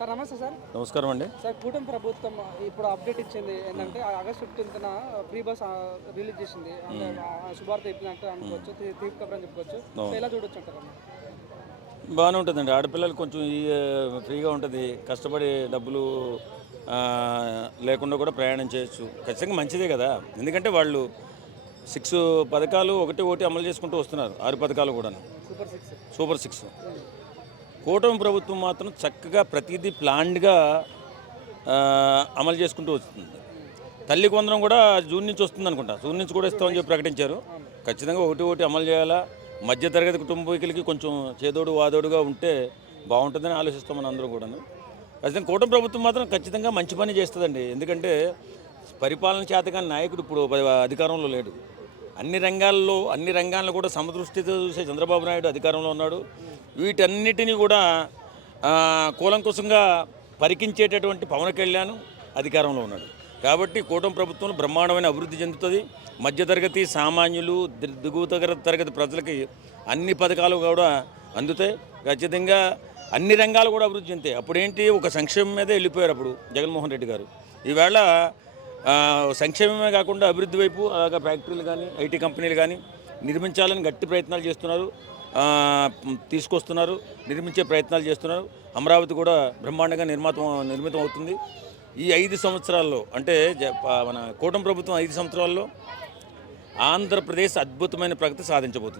Sir నమస్తే sir. నమస్కారం అండి. సార్ కూటమి ప్రభుత్వం ఇప్పుడు అప్డేట్ ఇచ్చింది ఏంటంటే ఆగస్ట్ 15న ఫ్రీ బస్ రిలీజ్ చేసింది. అంటే శుభార్త చెప్పినట్టు అనుకోవచ్చు, తీపి కబర్ అని చెప్పుకోవచ్చు. ఎలా చూడొచ్చు అంటారు? బాగానే ఉంటుందండి. ఆడపిల్లలు కొంచెం ఫ్రీగా ఉంటుంది, కష్టపడి డబ్బులు లేకుండా కూడా ప్రయాణం చేయొచ్చు. ఖచ్చితంగా మంచిదే కదా. ఎందుకంటే వాళ్ళు 6 పథకాలు ఒకటి అమలు చేసుకుంటూ వస్తున్నారు. 6 పథకాలు కూడా సూపర్ 6. కూటమి ప్రభుత్వం మాత్రం చక్కగా ప్రతిదీ ప్లాన్డ్గా అమలు చేసుకుంటూ వస్తుంది. తల్లి కొందరం కూడా జూన్ నుంచి వస్తుంది అనుకుంటా. జూన్ నుంచి కూడా ఇస్తామని చెప్పి ప్రకటించారు. ఖచ్చితంగా ఒకటి అమలు చేయాలా. మధ్యతరగతి కుటుంబీకులకి కొంచెం చేదోడు వాదోడుగా ఉంటే బాగుంటుందని ఆలోచిస్తాం మన అందరూ కూడా. ఖచ్చితంగా కూటమి ప్రభుత్వం మాత్రం ఖచ్చితంగా మంచి పని చేస్తుందండి. ఎందుకంటే పరిపాలన చేతగాని నాయకుడు ఇప్పుడు అధికారంలో లేడు. అన్ని రంగాల్లో కూడా సమదృష్టితో చూసే చంద్రబాబు నాయుడు అధికారంలో ఉన్నాడు. వీటన్నిటినీ కూడా కూలంకుశంగా పరికించేటటువంటి పవన్ కళ్యాణ్ అధికారంలో ఉన్నాడు. కాబట్టి కూటమి ప్రభుత్వం బ్రహ్మాండమైన అభివృద్ధి చెందుతుంది. మధ్యతరగతి సామాన్యులు దిగువ తరగతి ప్రజలకి అన్ని పథకాలు కూడా అందుతాయి. ఖచ్చితంగా అన్ని రంగాలు కూడా అభివృద్ధి చెందుతాయి. అప్పుడేంటి ఒక సంక్షేమం మీదే వెళ్ళిపోయారు అప్పుడు జగన్మోహన్ రెడ్డి గారు. ఈవేళ సంక్షేమమే కాకుండా అభివృద్ధి వైపు అలాగా ఫ్యాక్టరీలు కానీ ఐటీ కంపెనీలు కానీ నిర్మించాలని గట్టి ప్రయత్నాలు చేస్తున్నారు, తీసుకొస్తున్నారు, నిర్మించే ప్రయత్నాలు చేస్తున్నారు. అమరావతి కూడా బ్రహ్మాండంగా నిర్మితం అవుతుంది. ఈ 5 సంవత్సరాల్లో అంటే మన కూటమి ప్రభుత్వం 5 సంవత్సరాల్లో ఆంధ్రప్రదేశ్ అద్భుతమైన ప్రగతి సాధించబోతుంది.